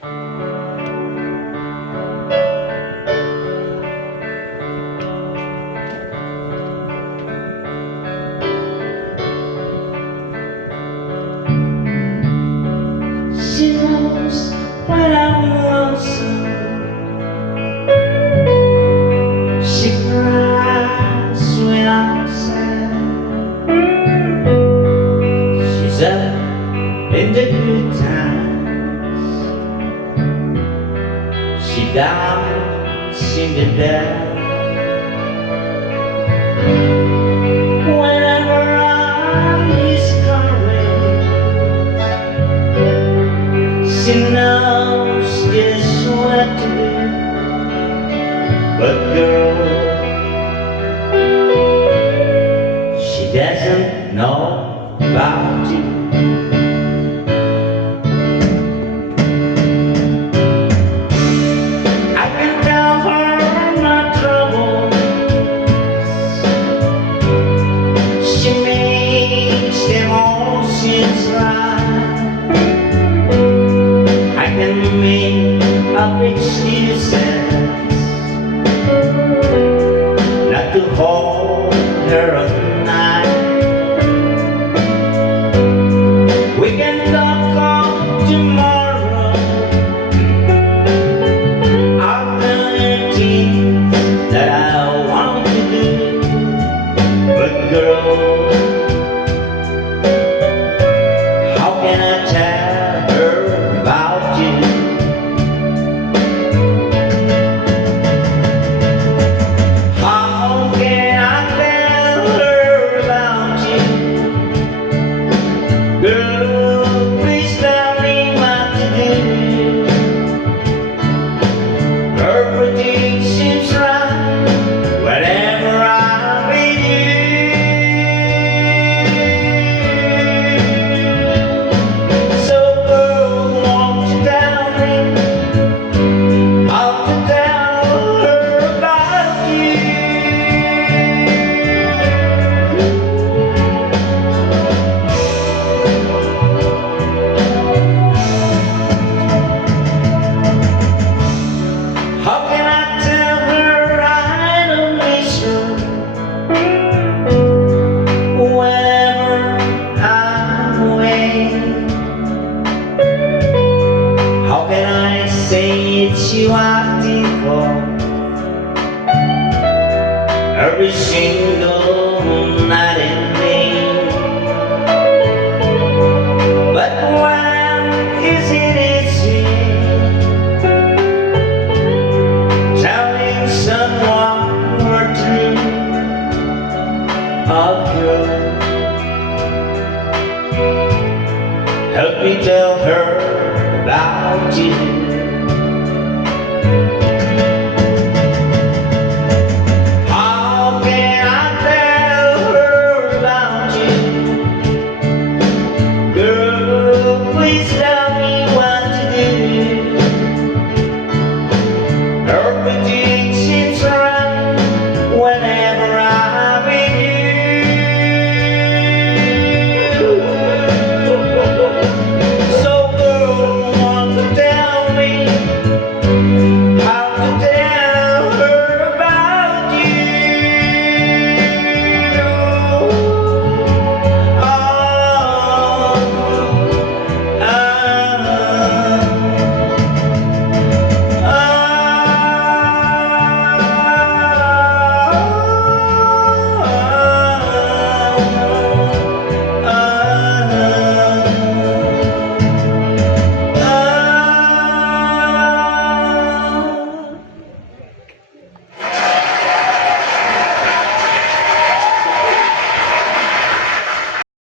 She knows when I'm lonesome. She cries when I'm sad. She's up in the good times. She downs in the bad. Whenever I'm discouraged, she knows just what to do. But girl, she doesn't know about you. I can tell her my troubles. She makes them all seem right. I can make up excuses not to hold her at night. We can talk of tomorrow. I'll tell you things that I want to do. But girl, how can I tell her about you? How can I tell her about you? Girl, please tell me what to do. Her prediction's right whenever I'm with you. So girl, won't you tell me how to tell her about you? How can I tell her I don't miss her whenever I'm away? How can I say it's you I think of every single night and day? But when is it easy telling someone we're true of girl? Help me tell her about you.